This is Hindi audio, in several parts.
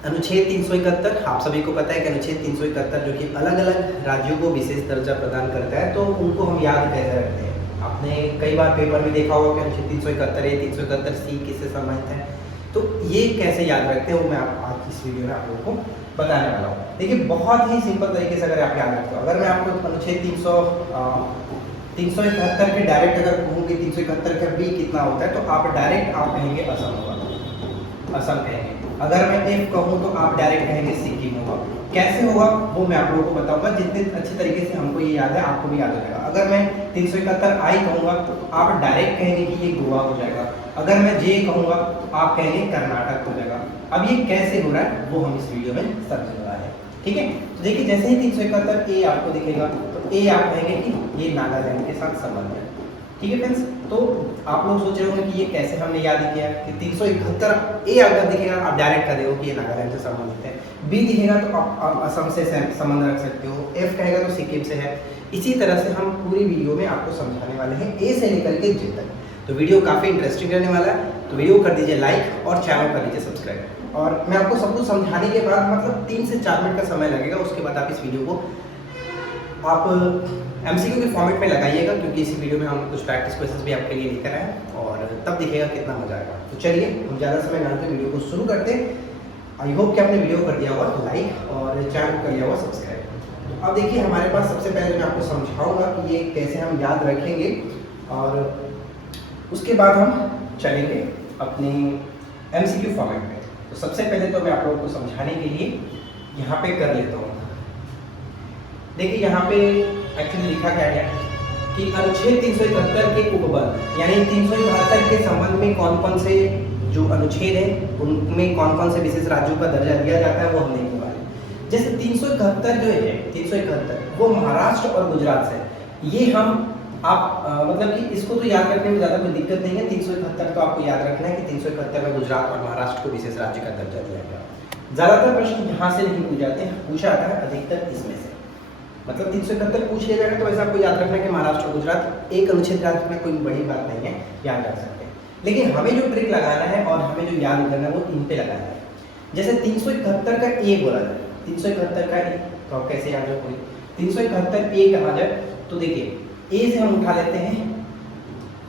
अनुच्छेद 371 आप सभी को पता है कि अनुच्छेद 371 जो कि अलग अलग राज्यों को विशेष दर्जा प्रदान करता है, तो उनको हम याद कैसे रखते हैं। आपने कई बार पेपर में देखा होगा कि अनुच्छेद 371 ए 371 सी किससे संबंधित है, तो ये कैसे याद रखते हैं वो मैं आज इस वीडियो में आप लोगों को बताने वाला हूँ। देखिए बहुत ही सिंपल तरीके से अगर आप याद रखते हो, अगर मैं आपको अनुच्छेद 371 के डायरेक्ट अगर कहूँ कि 371 का बी कितना होता है, तो आप डायरेक्ट आप कहेंगे असम होगा, असम कहेंगे। अगर मैं एफ कहूँ तो आप डायरेक्ट कहेंगे सिक्किम होगा। कैसे होगा वो मैं आप लोगों को बताऊंगा, जितने अच्छे तरीके से हमको ये याद है आपको भी याद हो जाएगा। अगर मैं 371 आई कहूँगा तो आप डायरेक्ट कहेंगे कि ये गोवा हो जाएगा। अगर मैं जे कहूँगा तो आप कहेंगे कर्नाटक हो जाएगा। अब ये कैसे हो रहा है वो हम इस वीडियो में समझने वाले हैं, ठीक है। तो देखिए जैसे ही 371 ए आपको दिखेगा तो ए आप कहेंगे कि ये नागालैंड के साथ संबंध है, ठीक है फ्रेंड्स। तो आप लोग सोच रहे होंगे कि ये कैसे हमने याद किया कि 371 ए अगर दिखेगा आप डायरेक्ट कर देगा कि ये नागालैंड से संबंधित है, बी दिखेगा तो आप असम से संबंध रख सकते हो, एफ कहेगा तो सिक्किम से है। इसी तरह से हम पूरी वीडियो में आपको समझाने वाले हैं ए से लेकर के जे तक। तो वीडियो काफ़ी इंटरेस्टिंग रहने वाला है, तो वीडियो कर दीजिए लाइक और चैनल कर दीजिए सब्सक्राइब। और मैं आपको सब कुछ समझाने के बाद मतलब 3 से 4 मिनट का समय लगेगा, उसके बाद आप इस वीडियो को आप एमसीक्यू के फॉर्मेट में लगाइएगा, क्योंकि इसी वीडियो में हम कुछ प्रैक्टिस क्वेश्चंस भी आपके लिए लेकर आए और तब दिखेगा कितना मजा आएगा। तो चलिए हम ज़्यादा समय ना लेते वीडियो को शुरू करते हैं। आई होप कि आपने वीडियो कर दिया होगा लाइक और चैनल कर लिया होगा सब्सक्राइब। तो अब देखिए हमारे पास सबसे पहले मैं आपको समझाऊंगा कि ये कैसे हम याद रखेंगे और उसके बाद हम चलेंगे अपने एमसीक्यू फॉर्मेट में। तो सबसे पहले तो मैं आप लोगों को समझाने के लिए यहाँ पे कर लेता हूँ। देखिए यहाँ पे एक्चुअली लिखा क्या है कि अनुच्छेद 371 के उपबंध यानी 371 के संबंध में कौन कौन से जो अनुच्छेद है उनमें कौन कौन से विशेष राज्यों का दर्जा दिया जाता है वो हम देखने वाले हैं। जैसे 371 जो है 371 वो महाराष्ट्र और गुजरात से, ये हम आप मतलब कि इसको तो याद रखने में ज़्यादा कोई दिक्कत नहीं है। 371 तो आपको याद रखना है कि 371 में गुजरात और महाराष्ट्र को विशेष राज्य का दर्जा दिया गया। ज़्यादातर प्रश्न यहाँ से नहीं पूछे जाते हैं, पूछा जाता है अधिकतर इसमें से, मतलब 371 पूछ लिया जाएगा तो वैसे आपको याद रखना है कि महाराष्ट्र और गुजरात एक अनुच्छेद राज्य में कोई बड़ी बात नहीं है, याद रख सकते हैं। लेकिन हमें जो ट्रिक लगाना है और हमें जो याद करना है वो इन पे लगाना है। जैसे 371 का ए बोला जाए, 371 का ए तो आप कैसे याद रखोगे? 371 ए कहा जाए तो देखिए ए से हम उठा लेते हैं,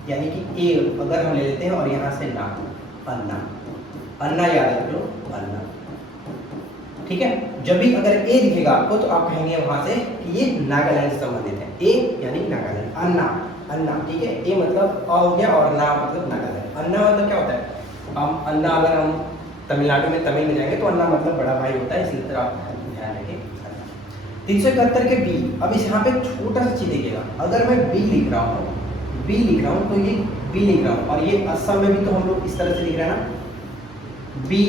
यानी कि ए अगर हम ले लेते हैं और यहाँ से ना अन्ना, अन्ना याद रख लो, अन्ना, ठीक है। जब भी अगर ए दिखेगा आपको तो आप कहेंगे वहां से कि ये नागालैंड से संबंधित है। ए यानी नागालैंड, अन्ना, अन्ना, ठीक है। ए मतलब अ हो गया और ना मतलब नागालैंड। अन्ना मतलब क्या होता है? हम अन्ना अगर हम तमिलनाडु में तमिल में जाएंगे तो अन्ना मतलब बड़ा भाई होता है, इसी तरह आप ध्यान रखें। 371 के बी, अब इस यहाँ पे छोटा सा चीज देखिएगा, अगर मैं बी लिख रहा हूँ, बी लिख रहा हूँ तो ये बी लिख रहा हूँ और ये असम में भी तो हम लोग इस तरह से लिख रहे हैं ना, बी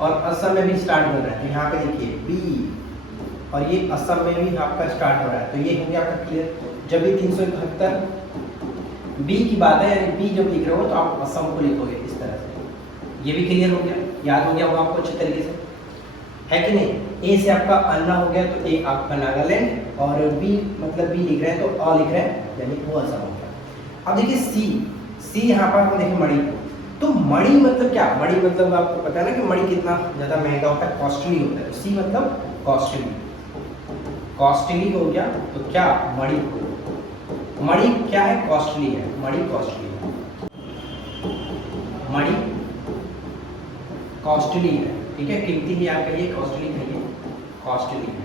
और असम में भी स्टार्ट हो रहा है। तो यहाँ पे देखिए बी और ये असम में भी आपका स्टार्ट हो रहा है, तो ये हो गया आपका क्लियर। जब भी 371 बी की बात है यानी बी जब लिख रहे हो तो आप असम को लिखोगे इस तरह से। ये भी क्लियर हो गया, याद हो गया होगा आपको अच्छे तरीके से, है कि नहीं। ए से आपका अन्ना हो गया तो ए आपका नागालैंड और बी मतलब बी लिख रहे हैं तो अ लिख रहे हैं यानी वो असम हो गया। अब देखिए सी, सी यहाँ पर हम देखें मणिपुर, तो मणि मतलब क्या? मणि मतलब आपको पता है ना कि मणि कितना ज्यादा महंगा होता है, कॉस्टली होता है। सी मतलब कॉस्टली, कॉस्टली हो गया तो क्या मणि, मणि क्या है? कॉस्टली है, मणि कॉस्टली है, मणि कॉस्टली है, ठीक है। कीमती भी याद करिए, कॉस्टली कहिए, कॉस्टली है।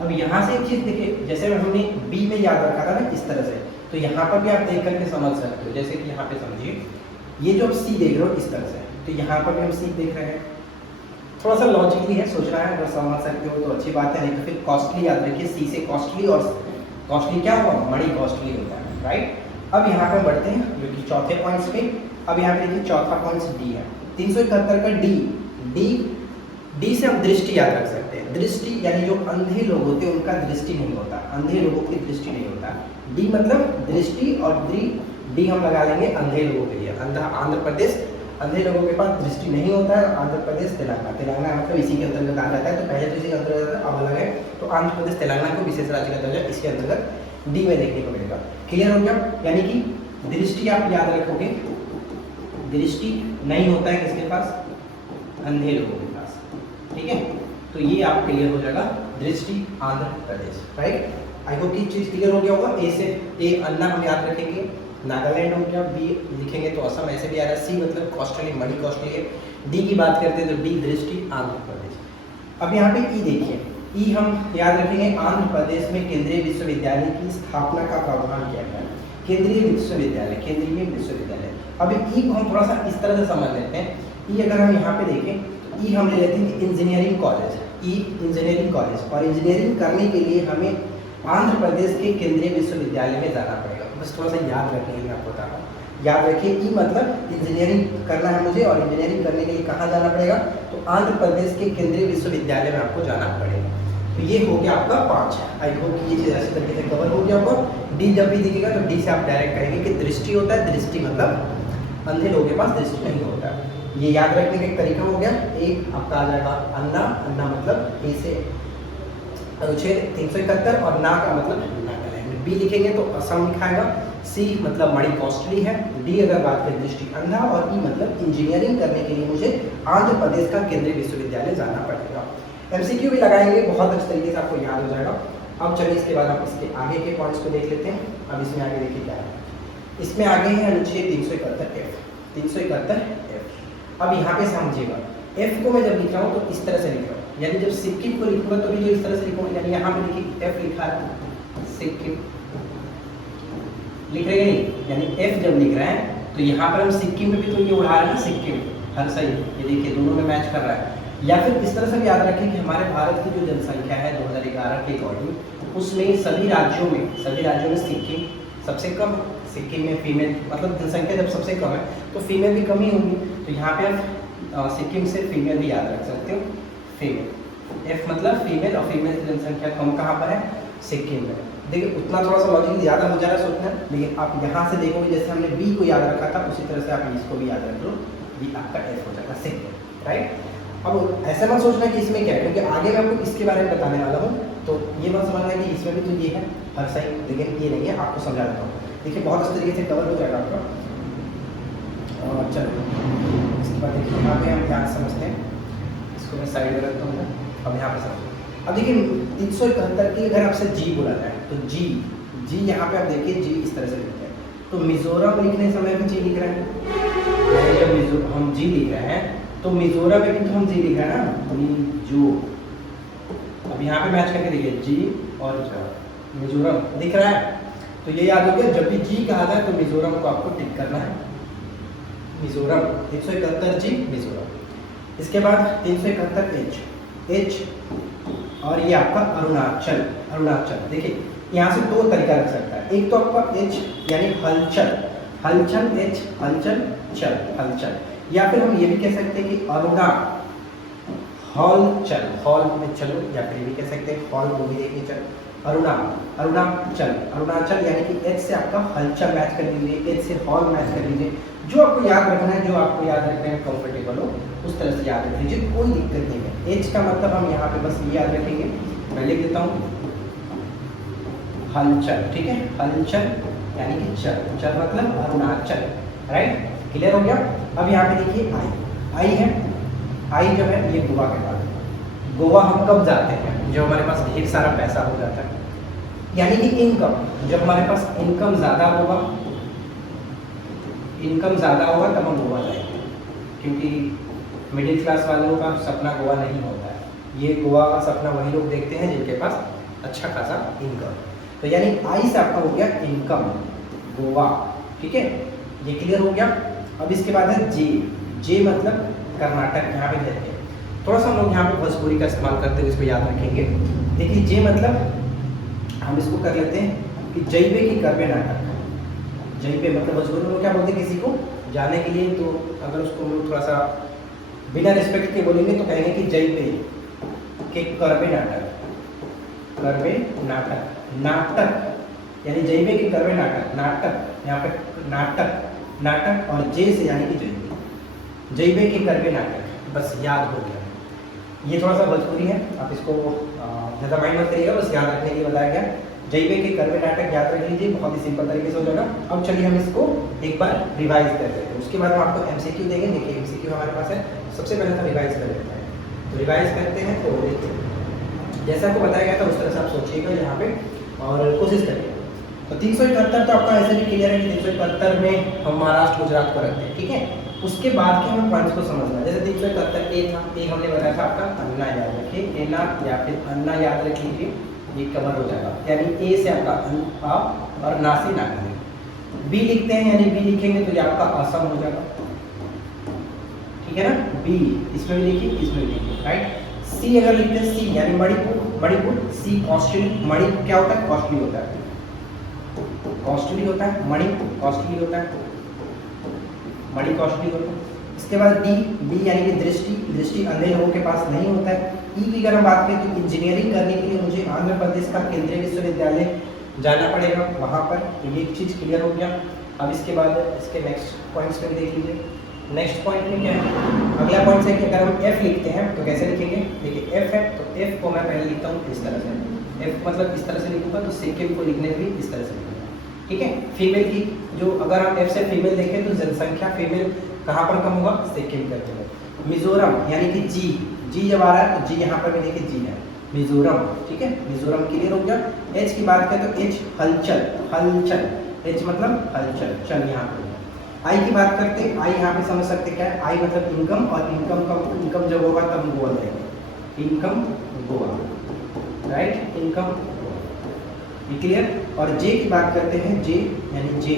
अब यहाँ से एक चीज देखिए, जैसे हमने बी में याद रखा था ना इस तरह से, तो यहाँ पर भी आप देख करके समझ सकते हो। जैसे कि यहाँ पे समझिए ये जो आप सी देख रहे हो इस तरह से, तो यहाँ पर भी हम सी देख रहे हैं। थोड़ा सा लॉजिकली है, सोचना है, अगर समझ सकते हो तो अच्छी बात है, नहीं तो फिर कॉस्टली याद रखिए, सी से कॉस्टली, और कॉस्टली क्या हुआ? मणि कॉस्टली होता है, राइट। अब यहाँ पे बढ़ते हैं जो कि चौथे पॉइंट्स पे। अब यहाँ पे देखिए चौथा पॉइंट डी है, 371 का डी, डी, डी से हम दृष्टि याद रख सकते हैं। दृष्टि यानी जो अंधे लोग होते हैं उनका दृष्टि नहीं होता, अंधे लोगों की दृष्टि नहीं होता। डी मतलब दृष्टि और डी हम लगा लेंगे अंधे लोगों के लिए। आंध्र प्रदेश, अंधे लोगों के पास दृष्टि नहीं होता है। आंध्र प्रदेश, तेलंगाना, तेलंगाना मतलब इसी के अंतर्गत आ जाता है, तो पहले तो इसी के अंतर्गत अब अलग है, तो आंध्र प्रदेश तेलंगाना को विशेष राज्य का दर्जा इसके अंतर्गत डी में देखने को मिलेगा। क्लियर हो गया? यानी कि दृष्टि आप याद रखोगे, दृष्टि नहीं होता है किसके पास? अंधे लोगों के पास, ठीक तो ये आप क्लियर हो जाएगा दृष्टि Andhra Pradesh, right. I hope की चीज क्लियर हो गया होगा। ए से ए अन्ना हम याद रखेंगे, नागालैंड हो गया, बी लिखेंगे तो असम ऐसे भी आ रहा है, सी मतलब कॉस्टली मणि कॉस्टली है, डी की बात करते हैं तो डी दृष्टि आंध्र प्रदेश। अब यहाँ पे ई देखिए, ई हम याद रखेंगे आंध्र प्रदेश में केंद्रीय विश्वविद्यालय की स्थापना का प्रावधान किया गया है। केंद्रीय विश्वविद्यालय, केंद्रीय विश्वविद्यालय। अब ई को हम थोड़ा सा इस तरह से समझ लेते हैं। ई अगर हम यहाँ पे देखें, ई हम ले लेते हैं इंजीनियरिंग कॉलेज, ई इंजीनियरिंग कॉलेज, और इंजीनियरिंग करने के लिए हमें आंध्र प्रदेश के केंद्रीय विश्वविद्यालय में जाना पड़ेगा। बस थोड़ा सा याद रखने के लिए आपको बता रहा हूँ, याद रखिए ई मतलब इंजीनियरिंग करना है मुझे, और इंजीनियरिंग करने के लिए कहाँ जाना पड़ेगा, तो आंध्र प्रदेश के केंद्रीय विश्वविद्यालय में आपको जाना पड़ेगा। तो ये हो गया आपका 5। आई होप ये चीज़ अच्छी तरीके से कवर हो गया होगा। डी जब भी दिखेगा तो डी से आप डायरेक्ट कहेंगे कि दृष्टि होता है, दृष्टि मतलब अंधे लोगों के पास दृष्टि नहीं होता है। ये याद रखने का एक तरीका हो गया। एक आपका आ जाएगा अन्ना, अन्ना मतलब ए से अनुच्छेद 371, और ना का मतलब नागालैंड। बी लिखेंगे तो असम लिखाएगा, सी मतलब मणि कॉस्टली है, डी अगर बात करें दृष्टि अंधा, और ई मतलब इंजीनियरिंग करने के लिए मुझे आंध्र प्रदेश का केंद्रीय विश्वविद्यालय जाना पड़ेगा। एमसीक्यू भी लगाएंगे, बहुत अच्छे तरीके से आपको याद हो जाएगा। अब चलिए इसके बाद आप इसके आगे के पॉइंट्स को देख लेते हैं। अब इसमें आगे देखिए क्या है, इसमें आगे है अनुच्छेद 371 एफ, 371 एफ। अब यहाँ पे समझिएगा, एफ को मैं जब लिख रहा हूँ तो इस तरह से लिख रहा हूँ, यानी जब सिक्किम को लिखूंगा तो भी जो इस तरह से लिखूंगा, यानी यहाँ पे देखिए एफ लिखा है, सिक्किम लिख रहे हैं नहीं, यानी एफ जब लिख रहे हैं तो यहाँ पर हम सिक्किम में भी तो ये उड़ा रहे हैं ना, सिक्किम हर सही, ये देखिए दोनों में मैच कर रहा है। या फिर इस तरह से भी याद रखें कि हमारे भारत की जो जनसंख्या है 2011 के अकॉर्डिंग, उसमें सभी राज्यों में सिक्किम सबसे कम, सिक्किम में फीमेल मतलब जनसंख्या जब सबसे कम है तो फीमेल भी कम ही होंगी। तो यहाँ पे आप सिक्किम से फीमेल भी याद रख सकते हो, फीमेल, एफ मतलब फीमेल, और फीमेल की जनसंख्या कम कहाँ पर है, सिक्किम में। देखिए उतना थोड़ा सा लॉजिक ज़्यादा हो जा रहा है सोचना, लेकिन आप यहाँ से देखोगे जैसे हमने बी को याद रखा था उसी तरह से आप इसको भी याद रख लो, ये आपका एफ हो जाएगा, सिक्किम, राइट। अब ऐसा मत सोचना कि इसमें क्या है, क्योंकि आगे मैं आपको इसके बारे में बताने वाला हूँ, तो ये मत समझना कि इसमें भी तो ये है हर सही, लेकिन ये नहीं है, आपको समझा देता हूँ। देखिए बहुत अच्छे तरीके से कवर हो जाएगा आपका। चलो इसके बाद देखिए यहाँ पे हम ध्यान समझते हैं, इसको मैं साइड में रखता हूँ। अब यहाँ पे समझो, अब देखिए 371 की अगर आपसे जी बोला जाए तो जी, जी यहाँ पे आप देखिए जी इस तरह से लिखते हैं, तो मिजोरम लिखने समय भी जी लिख रहे हैं, जब हम जी लिख रहे हैं तो मिजोरम में भी तो हम जी लिख रहे हैं ना, मिजो। अब यहाँ पे मैच करके देखिए जी और मिजोरम दिख रहा है, तो ये याद हो गया, जब भी जी कहा जाए तो मिजोरम को आपको टिक करना है, मिजोरम 371 जी मिजोरम। इसके बाद 371 एच, एच, और ये आपका अरुणाचल, अरुणाचल। देखिए यहाँ से दो तरीका रख सकता है, एक तो आपका एच यानी हलचल, हलचल एच, हलचल चल, हलचल, या फिर हम ये भी कह सकते हैं कि अरुणा हॉल चल, हॉल में चलो, या फिर भी कह सकते हैं हॉल मूवी देखने चल, अरुणा, अरुणाचल, अरुणाचल यानी कि एच से आपका हलचल मैच कर लीजिए, एच से हॉल मैच कर लीजिए, जो आपको याद रखना है, जो आपको याद रखने में कंफर्टेबल हो उस तरह से याद रख लीजिए, कोई दिक्कत नहीं है। एच का मतलब हम यहाँ पे बस ये याद रखेंगे, मैं लिख देता हूँ हलचल, ठीक है, हलचल यानी कि चल, चल मतलब अरुणाचल, राइट, क्लियर हो गया। अब यहाँ पे देखिए आई, आई है, आई जब है ये गोवा के बाद, गोवा हम कब जाते हैं, जब हमारे पास ढेर सारा पैसा हो जाता है, यानी कि इनकम, जब हमारे पास इनकम ज़्यादा होगा, इनकम ज़्यादा होगा तब हम गोवा जाएंगे, क्योंकि मिडिल क्लास वालों का सपना गोवा नहीं होता है, ये गोवा का सपना वही लोग देखते हैं जिनके पास अच्छा खासा इनकम। तो यानी आई से आपका हो गया इनकम, गोवा, ठीक है, ये क्लियर हो गया। अब इसके बाद है जे, जे मतलब कर्नाटक, यहाँ पे देखते हैं थोड़ा सा हम लोग यहाँ पे भोजपुरी का इस्तेमाल करते हुए इसको याद रखेंगे। देखिए जे मतलब हम इसको कर लेते हैं कि जैबे की करबे नाटक, जैबे मतलब भोजपुरी में क्या बोलते हैं किसी को जाने के लिए, तो अगर उसको हम लोग थोड़ा सा बिना रिस्पेक्ट के बोलेंगे तो कहेंगे कि जैबे के करबे नाटक, करबे नाटक, नाटक यानी जैबे के करबे नाटक, नाटक, यहाँ पे नाटक, नाटक और जे से यानी कि जैबे, जैबे के करबे नाटक, बस याद हो गया। ये थोड़ा सा भोजपुरी है, आप इसको ज़्यादा माइंड मत करिएगा, बस याद रखने के लिए बताया गया, जैबे के करबे नाटक याद रख लीजिए, बहुत ही सिंपल तरीके से हो जाएगा। अब चलिए हम इसको एक बार रिवाइज कर लेते हैं, उसके बाद हम आपको एमसीक्यू देंगे। देखिए एमसीक्यू हमारे पास है, सबसे पहले तो रिवाइज कर लेते हैं। तो रिवाइज करते हैं। तो जैसा आपको बताया गया था उस तरह से आप सोचिएगा यहाँ पे और कोशिश करिएगा। तो 371 तो आपका ऐसे भी क्लियर है कि 371 में हम महाराष्ट्र गुजरात को रखते हैं, ठीक है। उसके बाद के हमें पॉइंट्स को समझना है। जैसे 371 ए था, ए हमने बताया था आपका अन्ना याद रखिए, एना या फिर अन्ना याद रख लीजिए, ये कवर हो जाएगा। यानी ए से आपका आप और ना से ना करें। बी लिखते हैं, यानी बी लिखेंगे तो ये आपका असम हो जाएगा, ठीक है ना। बी इसमें भी लिखिए, इसमें भी लिखिए, राइट। सी अगर लिखते हैं, सी यानी मणिपुर, मणिपुर। सी कॉस्टली, मणि क्या होता है, कॉस्टली होता है, कॉस्टली होता है। मणि कॉस्टली होता है, मणि कॉस्टली होता है। इसके बाद डी, डी यानी कि दृष्टि, दृष्टि अंधे लोगों के पास नहीं होता है। ई की अगर हम बात करें तो इंजीनियरिंग करने के लिए मुझे आंध्र प्रदेश का केंद्रीय विश्वविद्यालय जाना पड़ेगा, वहाँ पर। तो ये चीज़ क्लियर हो गया। अब इसके बाद इसके नेक्स्ट पॉइंट्स में देख लीजिए। नेक्स्ट पॉइंट में क्या है, अगला पॉइंट है कि अगर हम एफ लिखते हैं तो कैसे लिखेंगे। देखिए एफ है तो एफ को मैं पहले लिखता हूँ इस तरह से, एफ मतलब इस तरह से लिखूंगा, तो सेकेंड को लिखने भी इस तरह से लिखूंगा, ठीक है। फीमेल की जो अगर हम एफ से फीमेल देखें तो जनसंख्या फीमेल कहाँ पर कम होगा, सेकेंड करते हुए। मिजोरम यानी कि जी, जी जब आ रहा है तो जी यहाँ पर भी देखिए जी है, मिजोरम, ठीक है। मिजोरम क्लियर हो गया। एच की बात करें तो एच हलचल, हलचल, एच मतलब हलचल, चल यहाँ पर। आई की बात करते हैं, आई यहाँ पे समझ सकते क्या है, आई मतलब इनकम, और इनकम का इनकम जब होगा तब गोवा जाएगा, income Goa, right, income, clear. और जे की बात करते हैं, जे यानी जे,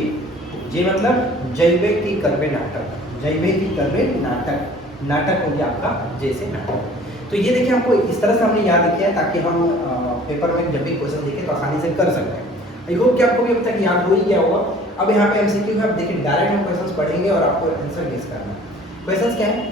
जे मतलब जैवे की कर्वे नाटक, जैवे की कर्वे नाटक, नाटक हो गया आपका जे से नाटक। तो ये देखिए आपको इस तरह से हमने याद किया है ताकि हम पेपर में जब भी क्वेश्चन देखें तो आसानी से कर सकते हैं। आई होप कि आपको भी अब तक याद हो ही गया होगा। अब यहाँ पे एमसीक्यू है, आप देखिए डायरेक्ट हम क्वेश्चंस पढ़ेंगे और आपको आंसर गेस करना है। क्वेश्चंस क्या है,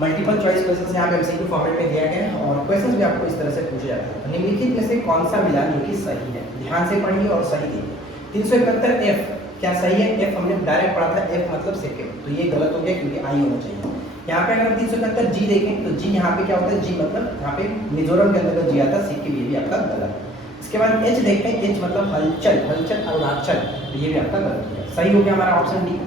मल्टीपल चॉइस क्वेश्चंस यहाँ पे एमसीक्यू फॉर्मेट में दिया गया है और क्वेश्चंस भी आपको इस तरह से पूछे जाते हैं। निम्नलिखित में से कौन सा मिलान जो कि सही है, ध्यान से पढ़िए और सही दीजिए। 371 एफ क्या सही है, एफ हमने डायरेक्ट पढ़ा था, एफ मतलब सेकेंड, तो ये गलत हो गया क्योंकि आई होना चाहिए। यहाँ पे अगर हम 371 जी देखें तो जी यहाँ पे क्या होता है, जी मतलब यहाँ पे मिजोरम के अंदर जी आता है, सिक्किम, ये भी आपका गलत है। इसके बाद एच देखते हैं, एच मतलब हलचल, हलचल अरुणाचल, तो ये भी आपका गलत हो गया। सही हो गया हमारा ऑप्शन डी।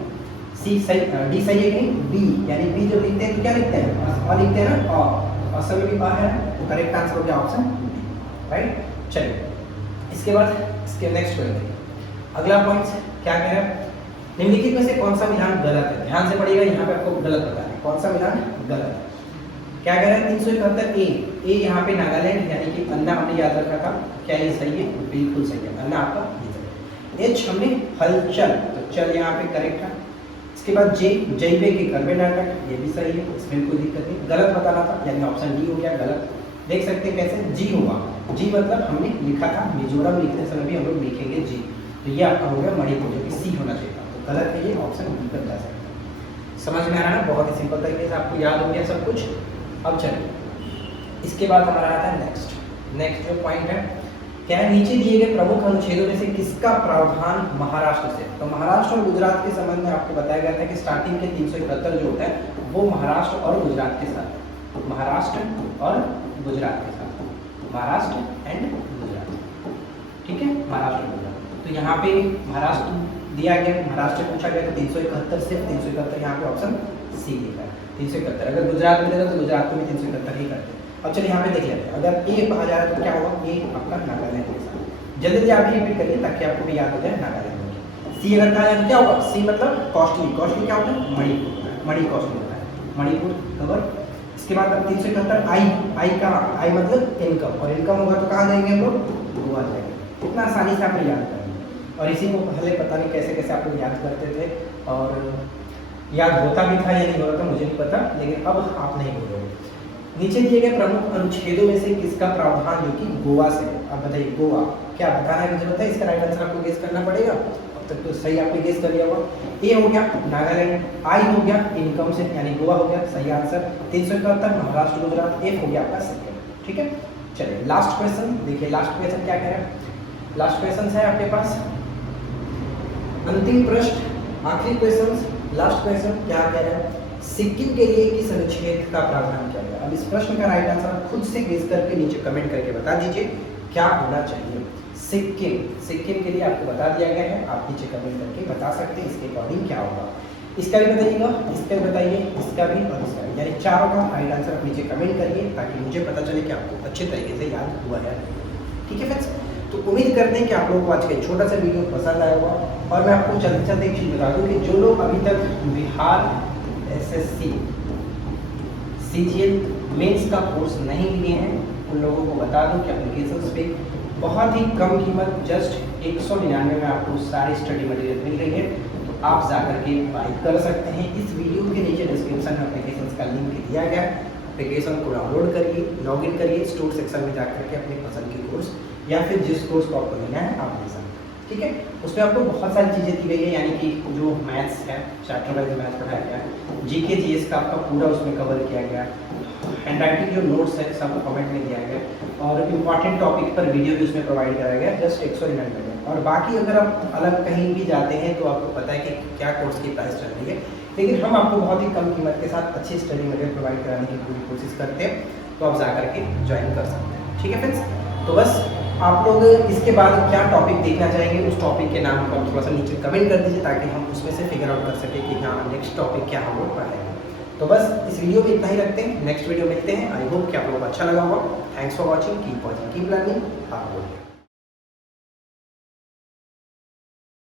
सी सही, डी सही है कि नहीं, बी यानी बी जो लिखते हैं तो क्या लिखते हैं, अ लिखते हैं ना, अ, असल में भी अ है, तो करेक्ट आंसर हो गया ऑप्शन डी, राइट। चलिए इसके बाद इसके नेक्स्ट क्वेश्चन, अगला पॉइंट क्या कह रहा है, निम्नलिखित में से कौन सा विधान गलत है। ध्यान से पढ़िएगा, यहाँ पे आपको गलत बताना है कौन सा विधान गलत है। क्या कह रहा है 371 ए, ए यहाँ पे नागालैंड यानी कि अन्ना हमने याद रखा था, क्या ये सही है, बिल्कुल सही है, अन्ना आपका ये। एच हमने हलचल, तो चल यहाँ पे करेक्ट है। इसके बाद जे, जैवे के कर्वे नाटक, ये भी सही है, इसमें कोई दिक्कत नहीं। गलत बताना था यानी ऑप्शन डी हो गया गलत। देख सकते हैं कैसे, जी होगा, जी मतलब हमने लिखा था मिजोरम, लिखते समय भी हम लोग लिखेंगे जी, तो ये आपका हो गया मणिपुर, जो कि सी होना चाहिए था, तो गलत है, ये ऑप्शन डी पर जा सकता है। समझ में आ रहा है ना, बहुत ही सिंपल तरीके से आपको याद हो गया सब कुछ। अब चलिए इसके बाद हमारा आता है नेक्स्ट जो पॉइंट है क्या है, नीचे दिए गए प्रमुख अनुच्छेदों में से किसका प्रावधान महाराष्ट्र से। तो महाराष्ट्र और गुजरात के संबंध में आपको बताया गया था कि स्टार्टिंग के 371 जो होता है वो महाराष्ट्र और गुजरात के साथ, महाराष्ट्र और गुजरात के साथ, महाराष्ट्र एंड गुजरात, ठीक है, महाराष्ट्र गुजरात। तो यहाँ पे महाराष्ट्र दिया गया, महाराष्ट्र पूछा गया, तो 371 सिर्फ 371 यहाँ पे ऑप्शन सी लिखा है, 371। अगर गुजरात मिलेगा तो गुजरात को भी 371 ही करते हैं। अब चलिए यहाँ पे देख लेते हैं, अगर ए कहा जा रहा है तो क्या होगा, ए आपका नागालैंड के साथ। जल्दी जल्दी आप रिपीट करिए ताकि आपको भी याद हो जाए नागालैंड। सी अगर कहा जाए तो क्या होगा, सी मतलब कॉस्टली, कॉस्टली क्या होता है, मणिपुर, मणि कॉस्टली होता है, मणिपुर कवर। इसके बाद अब 371 आई, आई का आई मतलब इनकम, और इनकम होगा तो कहाँ जाएंगे हम लोग, गोवा जाएंगे। कितना आसानी से आप याद करेंगे, और इसी को पहले पता नहीं कैसे कैसे आप लोग याद करते थे, और याद होता भी था या नहीं होता था मुझे नहीं पता, लेकिन अब आप नहीं भूलोगे। नीचे दिए गए प्रमुख अनुच्छेदों में से किसका प्रावधान जो कि गोवा से है। अब बताइए गोवा, क्या बताने की जरूरत है, इसका राइट आंसर आपको गेस करना पड़ेगा। अब तक तो सही आपने गेस कर लिया होगा। ए हो गया नागालैंड, आई हो गया इनकम से यानी गोवा हो गया सही आंसर, 371 महाराष्ट्र गुजरात, एफ हो गया आपका सेकंड, ठीक है। चलिए लास्ट क्वेश्चन देखिए, लास्ट क्वेश्चन क्या कह रहा है, लास्ट क्वेश्चन है आपके पास अंतिम प्रश्न, आखिरी क्वेश्चन, लास्ट क्वेश्चन क्या कह रहा है, सिक्किम के लिए किस अनुच्छेद का प्रावधान किया गया। अब इस प्रश्न का राइट आंसर खुद से गेस करके नीचे कमेंट करके बता दीजिए क्या होना चाहिए। सिक्किम, सिक्किम के लिए आपको बता दिया गया है, आप नीचे कमेंट करके बता सकते हैं इसके अकॉर्डिंग क्या होगा। इसका भी बताइएगा, इसका भी बताइए, इसका भी और इसका भी, यानी चारों का राइट आंसर आप नीचे कमेंट करिए ताकि मुझे पता चले कि आपको अच्छे तरीके से याद हुआ है। ठीक है फ्रेंड्स, तो उम्मीद करते हैं कि आप लोगों को आज का छोटा सा वीडियो पसंद आया होगा। और मैं आपको चलते चलते एक चीज़ बता दूं कि जो लोग अभी तक बिहार SSC CGL मेंस का कोर्स नहीं लिए हैं उन लोगों को बता दूं कि एप्लीकेशंस पे बहुत ही कम कीमत जस्ट 199 में आपको सारी स्टडी मटेरियल मिल रही है। तो आप जाकर के बाय कर सकते हैं। इस वीडियो के नीचे डिस्क्रिप्शन में एप्लीकेशंस का लिंक दिया गया है। एप्लीकेशन को डाउनलोड करिए, लॉगिन करिए, स्टोर सेक्शन में जाकर के अपने पसंद के कोर्स या फिर जिस कोर्स को आपको लेना है आप ले सकते हैं। ठीक है, उसमें आपको बहुत सारी चीज़ें दी गई है, यानी कि जो मैथ्स है चैप्टर वाइज मैथ्स पढ़ाया गया है, GK GS का आपका पूरा उसमें कवर किया गया है, हैंडराइटिंग जो नोट्स है सब कमेंट में दिया गया है और इम्पॉर्टेंट टॉपिक पर वीडियो भी उसमें प्रोवाइड कराया गया है जस्ट 199 में। और बाकी अगर आप अलग कहीं भी जाते हैं तो आपको पता है कि क्या कोर्स की प्राइस चल रही है, लेकिन हम आपको बहुत ही कम कीमत के साथ अच्छी स्टडी मटेरियल प्रोवाइड कराने की पूरी कोशिश करते हैं, तो आप जा करके ज्वाइन कर सकते हैं। ठीक है फ्रेंड्स, तो बस आप लोग इसके बाद क्या टॉपिक देखना चाहेंगे उस टॉपिक के नाम को थोड़ा सा नीचे कमेंट कर दीजिए ताकि हम उसमें से फिगर आउट कर सकें कि हाँ नेक्स्ट टॉपिक क्या हम लोग पढ़ेंगे। तो बस इस वीडियो में इतना ही रखते हैं, नेक्स्ट वीडियो मिलते हैं। आई होप कि आप लोगों को अच्छा लगा होगा। Thanks for watching, keep learning, आप लोग